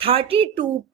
32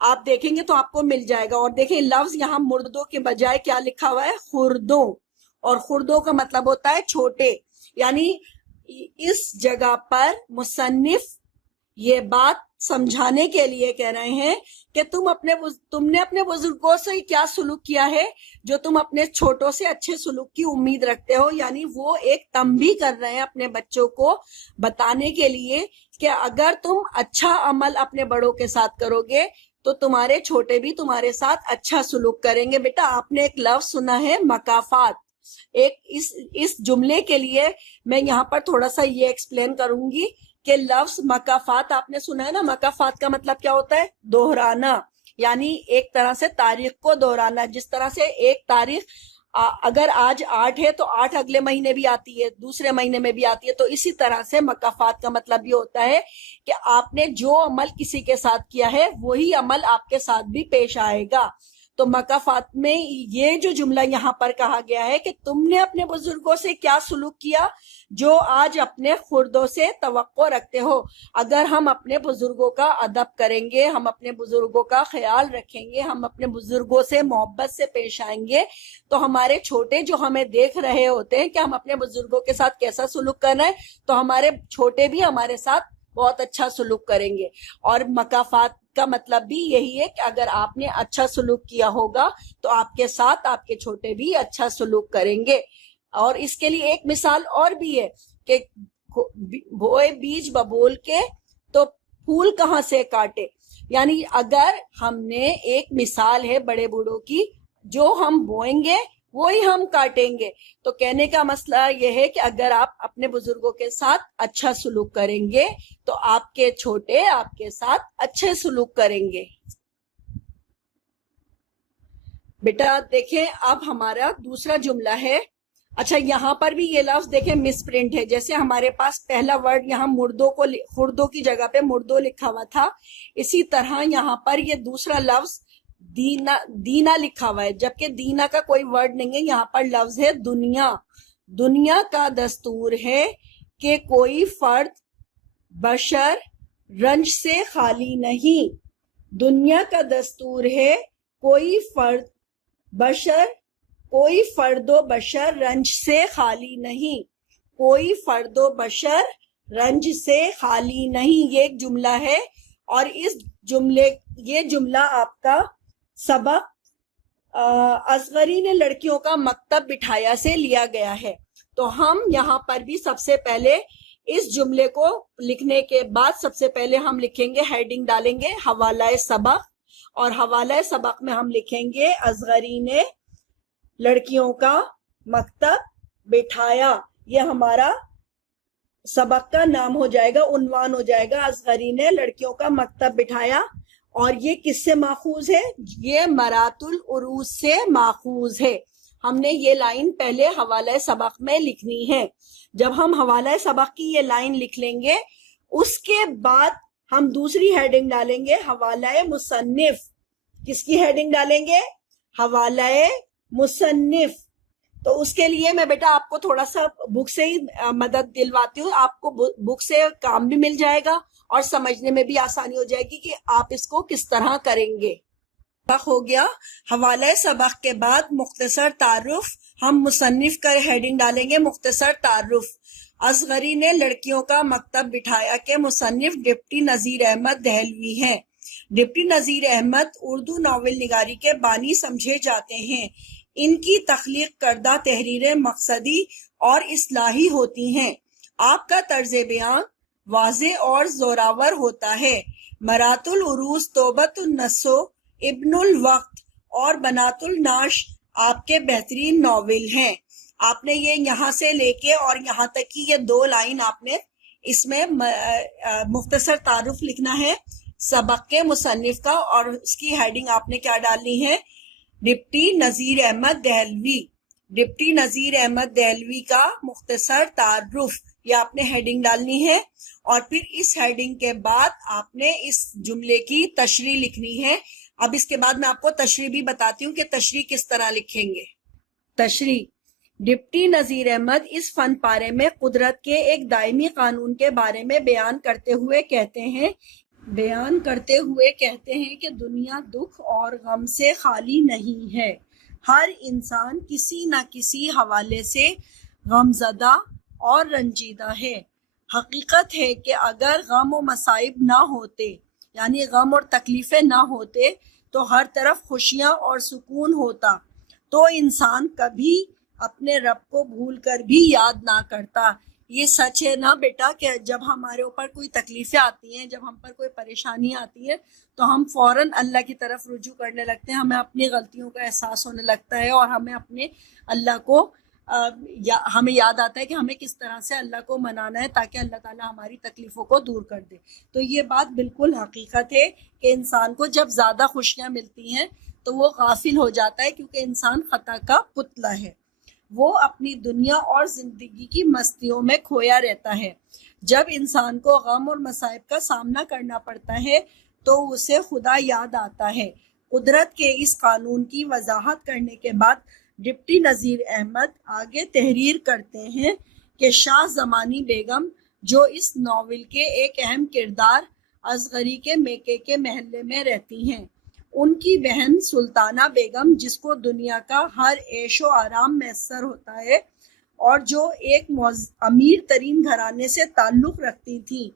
آپ دیکھیں گے تو آپ کو مل جائے گا. اور دیکھیں لفظ یہاں مردوں کے بجائے کیا لکھا ہوا ہے؟ خردوں. اور خردوں کا مطلب ہوتا ہے چھوٹے. یعنی اس جگہ پر مصنف یہ بات سمجھانے کے لیے کہہ رہے ہیں کہ تم نے اپنے بزرگوں سے کیا سلوک کیا ہے جو تم اپنے چھوٹوں سے اچھے سلوک کی امید رکھتے ہو. یعنی وہ ایک تنبیہ کر رہے ہیں اپنے بچوں کو بتانے کے لیے کہ اگر تم اچھا عمل اپنے بڑوں کے ساتھ کرو گے تو تمہارے چھوٹے بھی تمہارے ساتھ اچھا سلوک کریں گے. بیٹا آپ نے ایک لفظ سنا ہے مکافات. اس جملے کے لیے میں یہاں پر تھوڑا سا یہ ایکسپلین کروں گی کہ لفظ مکافات آپ نے سنا ہے نا. مکافات کا مطلب کیا ہوتا ہے؟ دہرانا. یعنی ایک طرح سے تاریخ کو دہرانا. جس طرح سے ایک تاریخ اگر آج 8 ہے تو 8 اگلے مہینے بھی آتی ہے، دوسرے مہینے میں بھی آتی ہے. تو اسی طرح سے مکافات کا مطلب یہ ہوتا ہے کہ آپ نے جو عمل کسی کے ساتھ کیا ہے وہی عمل آپ کے ساتھ بھی پیش آئے گا. تو مکافات میں یہ جو جملہ یہاں پر کہا گیا ہے کہ تم نے اپنے بزرگوں سے کیا سلوک کیا جو آج اپنے خردوں سے توقع رکھتے ہو. اگر ہم اپنے بزرگوں کا ادب کریں گے، ہم اپنے بزرگوں کا خیال رکھیں گے، ہم اپنے بزرگوں سے محبت سے پیش آئیں گے تو ہمارے چھوٹے جو ہمیں دیکھ رہے ہوتے ہیں کہ ہم اپنے بزرگوں کے ساتھ کیسا سلوک کر رہے ہیں تو ہمارے چھوٹے بھی ہمارے ساتھ بہت اچھا سلوک کریں گے. اور مکافات کا مطلب بھی یہی ہے کہ اگر آپ نے اچھا سلوک کیا ہوگا تو آپ کے ساتھ آپ کے چھوٹے بھی اچھا سلوک کریں گے. اور اس کے لیے ایک مثال اور بھی ہے کہ بوئے بیج ببول کے تو پھول کہاں سے کاٹے. یعنی اگر ہم نے ایک مثال ہے بڑے بوڑھوں کی، جو ہم بوئیں گے وہی ہم کاٹیں گے. تو کہنے کا مسئلہ یہ ہے کہ اگر آپ اپنے بزرگوں کے ساتھ اچھا سلوک کریں گے تو آپ کے چھوٹے آپ کے ساتھ اچھے سلوک کریں گے. بیٹا دیکھیں اب ہمارا دوسرا جملہ ہے. اچھا یہاں پر بھی یہ لفظ دیکھیں مس پرنٹ ہے. جیسے ہمارے پاس پہلا ورڈ یہاں خردوں کی جگہ پہ مردوں لکھا ہوا تھا، اسی طرح یہاں پر یہ دوسرا لفظ دینا لکھا ہوا ہے، جبکہ دینا کا کوئی ورڈ نہیں ہے. یہاں پر لفظ ہے دنیا. دنیا کا دستور ہے کہ کوئی فرد بشر رنج سے خالی نہیں. دنیا کا دستور ہے کوئی فرد و بشر رنج سے خالی نہیں. کوئی فرد و بشر رنج سے خالی نہیں. یہ ایک جملہ ہے اور یہ جملہ آپ کا سبق اصغرین لڑکیوں کا مکتب بٹھایا سے لیا گیا ہے. تو ہم یہاں پر بھی سب سے پہلے اس جملے کو لکھنے کے بعد سب سے پہلے ہم لکھیں گے، ہیڈنگ ڈالیں گے حوالہ سبق، اور حوالہ سبق میں ہم لکھیں گے اصغرین لڑکیوں کا مکتب بٹھایا. یہ ہمارا سبق کا نام ہو جائے گا، عنوان ہو جائے گا، اصغرین لڑکیوں کا مکتب بٹھایا. اور یہ کس سے ماخوذ ہے؟ یہ مرات العروض سے ماخوذ ہے. ہم نے یہ لائن پہلے حوالہ سبق میں لکھنی ہے. جب ہم حوالہ سبق کی یہ لائن لکھ لیں گے اس کے بعد ہم دوسری ہیڈنگ ڈالیں گے حوالہ مصنف. کس کی ہیڈنگ ڈالیں گے؟ حوالہ مصنف. تو اس کے لیے میں بیٹا آپ کو تھوڑا سا بک سے ہی مدد دلواتی ہوں. آپ کو بک سے کام بھی مل جائے گا اور سمجھنے میں بھی آسانی ہو جائے گی کہ آپ اس کو کس طرح کریں گے. ہو گیا حوالہ سبق کے بعد مختصر تعارف. ہم مصنف کا ہیڈنگ ڈالیں گے مختصر تعارف. اصغرین لڑکیوں کا مکتب بٹھایا کے مصنف ڈپٹی نذیر احمد دہلوی ہیں. ڈپٹی نذیر احمد اردو ناول نگاری کے بانی سمجھے جاتے ہیں. ان کی تخلیق کردہ تحریریں مقصدی اور اصلاحی ہوتی ہیں. آپ کا طرز بیان واضح اور زوراور ہوتا ہے. مرات العروض، توبۃ النسو، ابن الوقت اور بنات الناش آپ کے بہترین ناول ہیں. آپ نے یہ یہاں سے لے کے اور یہاں تک کی یہ 2 لائن آپ نے اس میں مختصر تعارف لکھنا ہے سبق کے مصنف کا، اور اس کی ہیڈنگ آپ نے کیا ڈالنی ہے؟ ڈپٹی نذیر احمد دہلوی. ڈپٹی نذیر احمد دہلوی کا مختصر تعارف، یہ آپ نے ہیڈنگ ڈالنی ہے. اور پھر اس ہیڈنگ کے بعد آپ نے اس جملے کی تشریح لکھنی ہے. اب اس کے بعد میں آپ کو تشریح بھی بتاتی ہوں کہ تشریح کس طرح لکھیں گے. تشریح: ڈپٹی نذیر احمد اس فن پارے میں قدرت کے ایک دائمی قانون کے بارے میں بیان کرتے ہوئے کہتے ہیں بیان کرتے ہوئے کہتے ہیں کہ دنیا دکھ اور غم سے خالی نہیں ہے، ہر انسان کسی نہ کسی حوالے سے غم زدہ اور رنجیدہ ہے۔ حقیقت ہے کہ اگر غم و مصائب نہ ہوتے، یعنی غم اور تکلیفیں نہ ہوتے، تو ہر طرف خوشیاں اور سکون ہوتا، تو انسان کبھی اپنے رب کو بھول کر بھی یاد نہ کرتا۔ یہ سچ ہے نا بیٹا کہ جب ہمارے اوپر کوئی تکلیفیں آتی ہیں، جب ہم پر کوئی پریشانی آتی ہے، تو ہم فوراً اللہ کی طرف رجوع کرنے لگتے ہیں، ہمیں اپنی غلطیوں کا احساس ہونے لگتا ہے، اور ہمیں اپنے اللہ کو ہمیں یاد آتا ہے کہ ہمیں کس طرح سے اللہ کو منانا ہے تاکہ اللہ تعالیٰ ہماری تکلیفوں کو دور کر دے۔ تو یہ بات بالکل حقیقت ہے کہ انسان کو جب زیادہ خوشیاں ملتی ہیں تو وہ غافل ہو جاتا ہے، کیونکہ انسان خطا کا پتلا ہے، وہ اپنی دنیا اور زندگی کی مستیوں میں کھویا رہتا ہے۔ جب انسان کو غم اور مصائب کا سامنا کرنا پڑتا ہے تو اسے خدا یاد آتا ہے۔ قدرت کے اس قانون کی وضاحت کرنے کے بعد ڈپٹی نذیر احمد آگے تحریر کرتے ہیں کہ شاہ زمانی بیگم، جو اس ناول کے ایک اہم کردار اصغری کے میکے کے محلے میں رہتی ہیں، ان کی بہن سلطانہ بیگم، جس کو دنیا کا ہر عیش و آرام میسر ہوتا ہے اور جو ایک امیر ترین گھرانے سے تعلق رکھتی تھیں،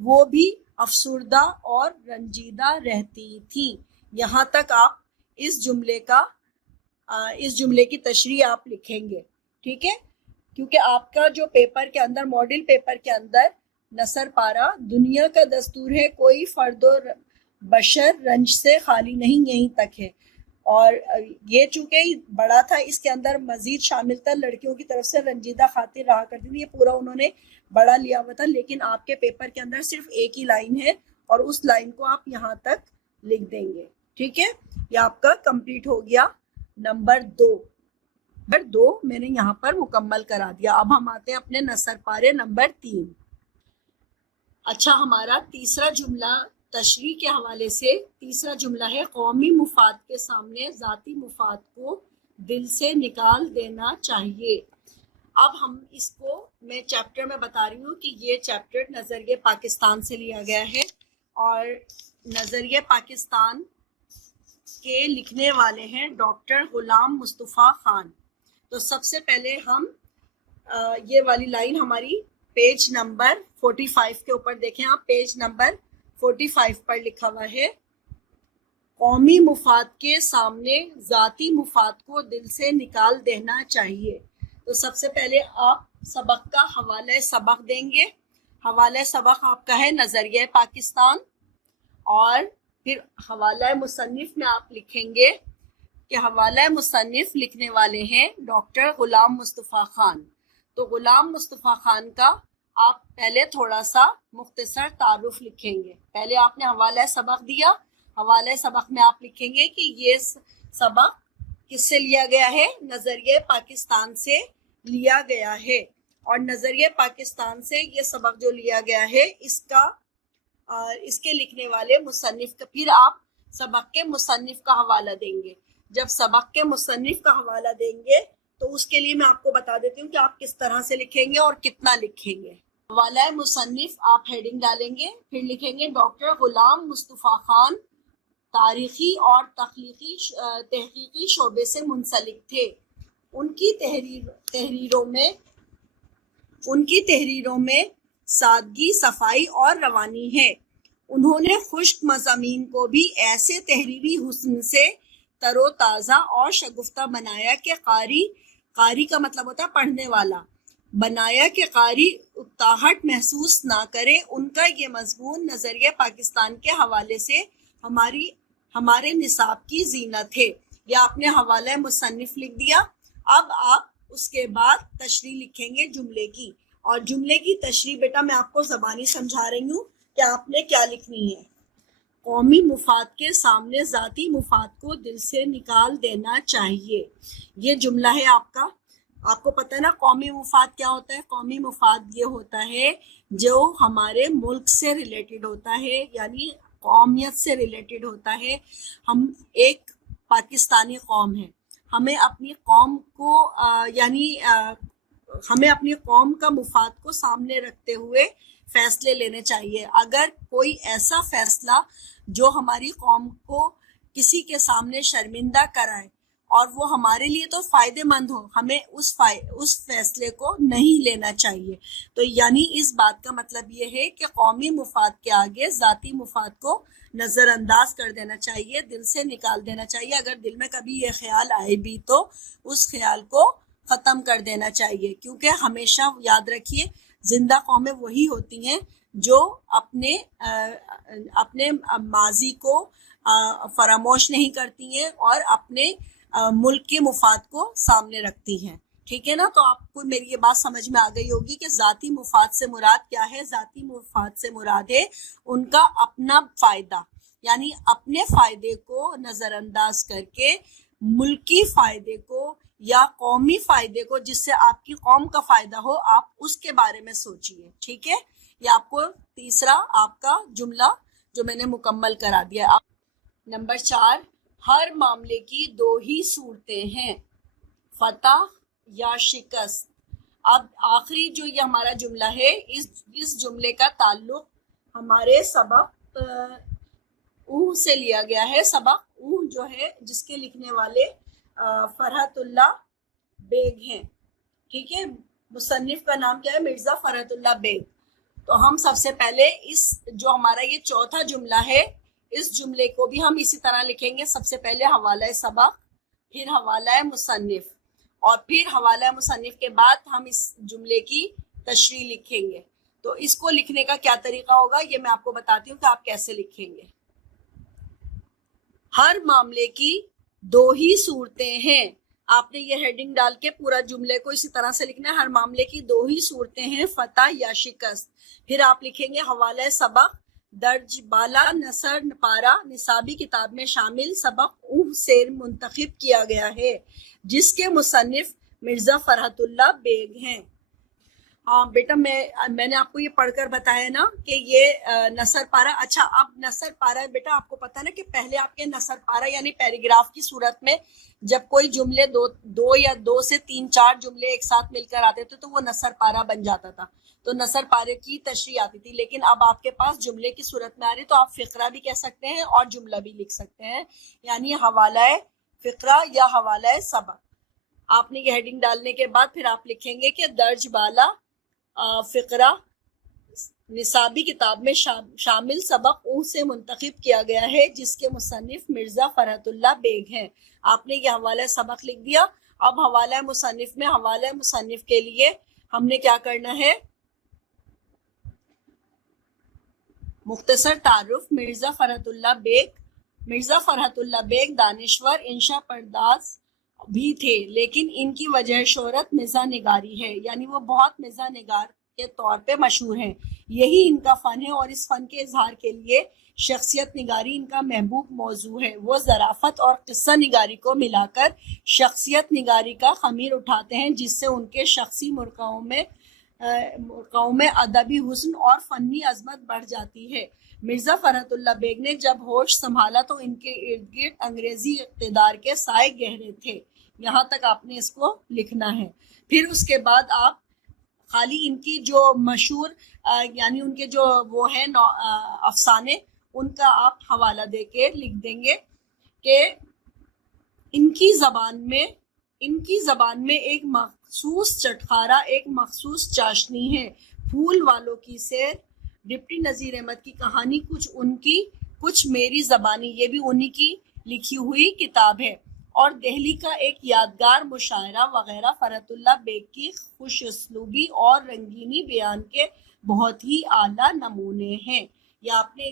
وہ بھی افسردہ اور رنجیدہ رہتی تھیں۔ یہاں تک آپ اس جملے کی تشریح آپ لکھیں گے، ٹھیک ہے؟ کیونکہ آپ کا جو پیپر کے اندر، ماڈل پیپر کے اندر نثر پارہ دنیا کا دستور ہے، کوئی فرد و بشر رنج سے خالی نہیں، یہیں تک ہے، اور یہ چونکہ بڑا تھا، اس کے اندر مزید شامل تھا لڑکیوں کی طرف سے رنجیدہ خاطر رہا کرتی تھی، یہ پورا انہوں نے بڑا لیا ہوا تھا، لیکن آپ کے پیپر کے اندر صرف ایک ہی لائن ہے اور اس لائن کو آپ یہاں تک لکھ دیں گے، ٹھیک ہے؟ یہ آپ کا کمپلیٹ ہو گیا نمبر 2 میں نے یہاں پر مکمل کرا دیا۔ اب ہم آتے ہیں اپنے نثر پارے نمبر 3۔ اچھا، ہمارا تیسرا جملہ تشریح کے حوالے سے تیسرا جملہ ہے، قومی مفاد کے سامنے ذاتی مفاد کو دل سے نکال دینا چاہیے۔ اب ہم اس کو میں چیپٹر میں بتا رہی ہوں کہ یہ چیپٹر نظریہ پاکستان سے لیا گیا ہے، اور نظریہ پاکستان کے لکھنے والے ہیں ڈاکٹر غلام مصطفیٰ خان۔ تو سب سے پہلے ہم یہ والی لائن ہماری پیج نمبر 45 کے اوپر دیکھیں آپ، پیج نمبر 45 پر لکھا ہوا ہے، قومی مفاد کے سامنے ذاتی مفاد کو دل سے نکال دینا چاہیے۔ تو سب سے پہلے آپ سبق کا حوالہ سبق دیں گے۔ حوالہ سبق آپ کا ہے نظریہ پاکستان، اور پھر حوالہ مصنف میں آپ لکھیں گے کہ حوالہ مصنف لکھنے والے ہیں ڈاکٹر غلام مصطفیٰ خان۔ تو غلام مصطفیٰ خان کا آپ پہلے تھوڑا سا مختصر تعارف لکھیں گے۔ پہلے آپ نے حوالہ سبق دیا، حوالہ سبق میں آپ لکھیں گے کہ یہ سبق کس سے لیا گیا ہے؟ نظریہ پاکستان سے لیا گیا ہے، اور نظریہ پاکستان سے یہ سبق جو لیا گیا ہے اس کے لکھنے والے مصنف کا، پھر آپ سبق کے مصنف کا حوالہ دیں گے۔ جب سبق کے مصنف کا حوالہ دیں گے تو اس کے لیے میں آپ کو بتا دیتی ہوں کہ آپ کس طرح سے لکھیں گے اور کتنا لکھیں گے۔ حوالہ مصنف آپ ہیڈنگ ڈالیں گے، پھر لکھیں گے ڈاکٹر غلام مصطفیٰ خان تاریخی اور تحقیقی شعبے سے منسلک تھے۔ ان کی تحریروں میں سادگی، صفائی اور روانی ہے۔ انہوں نے خشک مضامین کو بھی ایسے تحریری حسن سے تر و تازہ اور شگفتہ بنایا کہ قاری کا مطلب ہوتا ہے پڑھنے والا، بنایا کہ قاری اکتاہٹ محسوس نہ کرے۔ ان کا یہ مضمون نظریہ پاکستان کے حوالے سے ہمارے نصاب کی زینت ہے۔ یا آپ نے حوالہ مصنف لکھ دیا۔ اب آپ اس کے بعد تشریح لکھیں گے جملے کی، اور جملے کی تشریح بیٹا میں آپ کو زبانی سمجھا رہی ہوں کہ آپ نے کیا لکھنی ہے۔ قومی مفاد کے سامنے ذاتی مفاد کو دل سے نکال دینا چاہیے، یہ جملہ ہے آپ کا۔ آپ کو پتہ ہے نا قومی مفاد کیا ہوتا ہے؟ قومی مفاد یہ ہوتا ہے جو ہمارے ملک سے ریلیٹڈ ہوتا ہے، یعنی قومیت سے ریلیٹڈ ہوتا ہے۔ ہم ایک پاکستانی قوم ہیں، ہمیں اپنی قوم کو ہمیں اپنی قوم کا مفاد کو سامنے رکھتے ہوئے فیصلے لینے چاہیے. اگر کوئی ایسا فیصلہ جو ہماری قوم کو کسی کے سامنے شرمندہ کرائے اور وہ ہمارے لیے تو فائدے مند ہو، ہمیں اس فیصلے کو نہیں لینا چاہیے. تو یعنی اس بات کا مطلب یہ ہے کہ قومی مفاد کے آگے ذاتی مفاد کو نظر انداز کر دینا چاہیے، دل سے نکال دینا چاہیے. اگر دل میں کبھی یہ خیال آئے بھی تو اس خیال کو ختم کر دینا چاہیے، کیونکہ ہمیشہ یاد رکھیے زندہ قومیں وہی ہوتی ہیں جو اپنے ماضی کو فراموش نہیں کرتی ہیں اور اپنے ملک کے مفاد کو سامنے رکھتی ہیں. ٹھیک ہے نا؟ تو آپ کو میری یہ بات سمجھ میں آ گئی ہوگی کہ ذاتی مفاد سے مراد کیا ہے. ذاتی مفاد سے مراد ہے ان کا اپنا فائدہ، یعنی اپنے فائدے کو نظر انداز کر کے ملکی فائدے کو یا قومی فائدے کو، جس سے آپ کی قوم کا فائدہ ہو، آپ اس کے بارے میں سوچیے. ٹھیک ہے؟ یہ آپ کو تیسرا آپ کا جملہ جو میں نے مکمل کرا دیا. نمبر 4، ہر معاملے کی دو ہی صورتیں ہیں، فتح یا شکست. اب آخری جو یہ ہمارا جملہ ہے، اس جملے کا تعلق ہمارے سبق سے لیا گیا ہے. سبق جو ہے جس کے لکھنے والے فرحت اللہ بیگ ہیں. ٹھیک ہے؟ مصنف کا نام کیا ہے؟ مرزا فرحت اللہ بیگ. تو ہم سب سے پہلے جو ہمارا یہ چوتھا جملہ ہے، اس جملے کو بھی ہم اسی طرح لکھیں گے. سب سے پہلے حوالہ سبق، پھر حوالہ مصنف، اور پھر حوالہ مصنف کے بعد ہم اس جملے کی تشریح لکھیں گے. تو اس کو لکھنے کا کیا طریقہ ہوگا یہ میں آپ کو بتاتی ہوں کہ آپ کیسے لکھیں گے. ہر معاملے کی دو ہی صورتیں ہیں. آپ نے یہ ہیڈنگ ڈال کے پورا جملے کو اسی طرح سے لکھنا ہے. ہر معاملے کی دو ہی صورتیں ہیں، فتح یا شکست. پھر آپ لکھیں گے حوالہ سبق، درج بالا نثر پارہ نصابی کتاب میں شامل سبق سے منتخب کیا گیا ہے، جس کے مصنف مرزا فرحت اللہ بیگ ہیں. ہاں بیٹا، میں نے آپ کو یہ پڑھ کر بتایا نا کہ یہ نثر پارہ. اچھا، اب نثر پارہ بیٹا آپ کو پتا نا کہ پہلے آپ کے نثر پارہ یعنی پیراگراف کی صورت میں جب کوئی جملے دو یا دو سے 3-4 جملے ایک ساتھ مل کر آتے تھے تو وہ نثر پارہ بن جاتا تھا، تو نثر پارے کی تشریح آتی تھی. لیکن اب آپ کے پاس جملے کی صورت میں آ رہی تو آپ فقرہ بھی کہہ سکتے ہیں اور جملہ بھی لکھ سکتے ہیں، یعنی حوالہ فقرہ یا حوالہ سبق. آپ نے یہ ہیڈنگ ڈالنے کے بعد پھر آپ لکھیں گے کہ درج بالا فقرہ نصابی کتاب میں شامل سبق سے منتخب کیا گیا ہے، جس کے مصنف مرزا فرحت اللہ بیگ ہیں. آپ نے یہ حوالہ سبق لکھ دیا. اب حوالہ مصنف میں، حوالہ مصنف کے لیے ہم نے کیا کرنا ہے؟ مختصر تعارف. مرزا فرحت اللہ بیگ دانشور انشا پرداز بھی تھے، لیکن ان کی وجہ شہرت مزاح نگاری ہے، یعنی وہ بہت مزاح نگار کے طور پہ مشہور ہیں. یہی ان کا فن ہے اور اس فن کے اظہار کے لیے شخصیت نگاری ان کا محبوب موضوع ہے. وہ ظرافت اور قصہ نگاری کو ملا کر شخصیت نگاری کا خمیر اٹھاتے ہیں، جس سے ان کے شخصی مرکاؤں میں ادبی حسن اور فنی عظمت بڑھ جاتی ہے. مرزا فرحت اللہ بیگ نے جب ہوش سنبھالا تو ان کے ارد گرد انگریزی اقتدار کے سائے گہرے تھے. یہاں تک آپ نے اس کو لکھنا ہے. پھر اس کے بعد آپ خالی ان کی جو مشہور یعنی ان کے جو وہ ہیں افسانے، ان کا آپ حوالہ دے کے لکھ دیں گے کہ ان کی زبان میں ایک مخصوص چٹخارا، ایک مخصوص چاشنی ہے. پھول والوں کی سیر، ڈپٹی نذیر احمد کی کہانی، کچھ ان کی کچھ میری زبانی، یہ بھی انہی کی لکھی ہوئی کتاب ہے. اور دہلی کا ایک یادگار مشاعرہ وغیرہ فرحت اللہ بیگ کی خوش اسلوبی اور رنگینی بیان کے بہت ہی اعلیٰ نمونے ہیں. یا آپ نے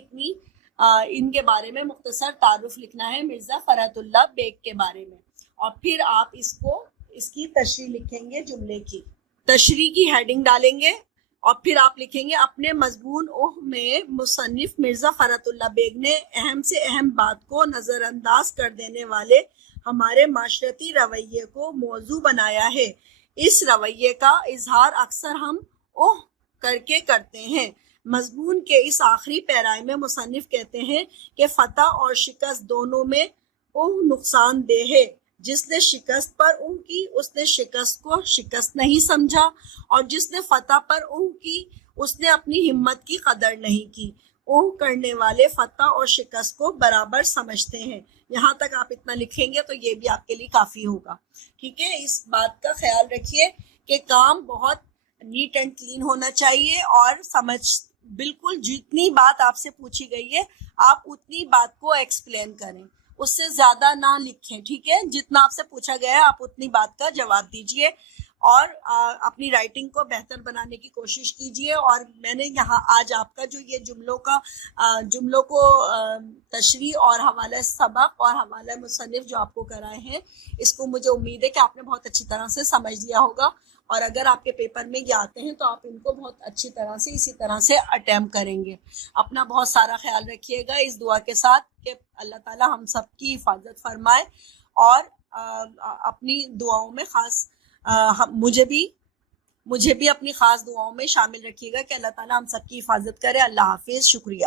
ان کے بارے میں مختصر تعارف لکھنا ہے مرزا فرحت اللہ بیگ کے بارے میں. اور پھر آپ اس کی تشریح لکھیں گے، جملے کی تشریح کی ہیڈنگ ڈالیں گے. اور پھر آپ لکھیں گے اپنے مضمون میں مصنف مرزا فرحت اللہ بیگ نے اہم سے اہم بات کو نظر انداز کر دینے والے ہمارے معاشرتی رویے کو موضوع بنایا ہے. اس رویے کا اظہار اکثر ہم کر کے کرتے ہیں. مضمون کے اس آخری پیرائے میں مصنف کہتے ہیں کہ فتح اور شکست دونوں میں نقصان دہ ہے. جس نے شکست پر کی اس نے شکست کو شکست نہیں سمجھا، اور جس نے فتح پر کی اس نے اپنی ہمت کی قدر نہیں کی، اونگ کرنے والے فتح اور شکست کو برابر سمجھتے ہیں۔ یہاں تک آپ اتنا لکھیں گے تو یہ بھی آپ کے لیے کافی ہوگا، ٹھیک ہے۔ اس بات کا خیال رکھیے کہ کام بہت نیٹ اینڈ کلین ہونا چاہیے، اور سمجھ بالکل جتنی بات آپ سے پوچھی گئی ہے آپ اتنی بات کو ایکسپلین کریں، اس سے زیادہ نہ لکھیں، ٹھیک ہے۔ جتنا آپ سے پوچھا گیا ہے آپ اتنی بات کا جواب دیجئے، اور اپنی رائٹنگ کو بہتر بنانے کی کوشش کیجئے۔ اور میں نے یہاں آج آپ کا جو یہ جملوں کو تشریح اور حوالہ سبق اور حوالہ مصنف جو آپ کو کرائے ہیں، اس کو مجھے امید ہے کہ آپ نے بہت اچھی طرح سے سمجھ لیا ہوگا، اور اگر آپ کے پیپر میں یہ آتے ہیں تو آپ ان کو بہت اچھی طرح سے اسی طرح سے اٹیمپٹ کریں گے۔ اپنا بہت سارا خیال رکھیے گا، اس دعا کے ساتھ کہ اللہ تعالی ہم سب کی حفاظت فرمائے، اور اپنی دعاؤں میں خاص مجھے بھی اپنی خاص دعاؤں میں شامل رکھیے گا کہ اللہ تعالی ہم سب کی حفاظت کرے۔ اللہ حافظ، شکریہ۔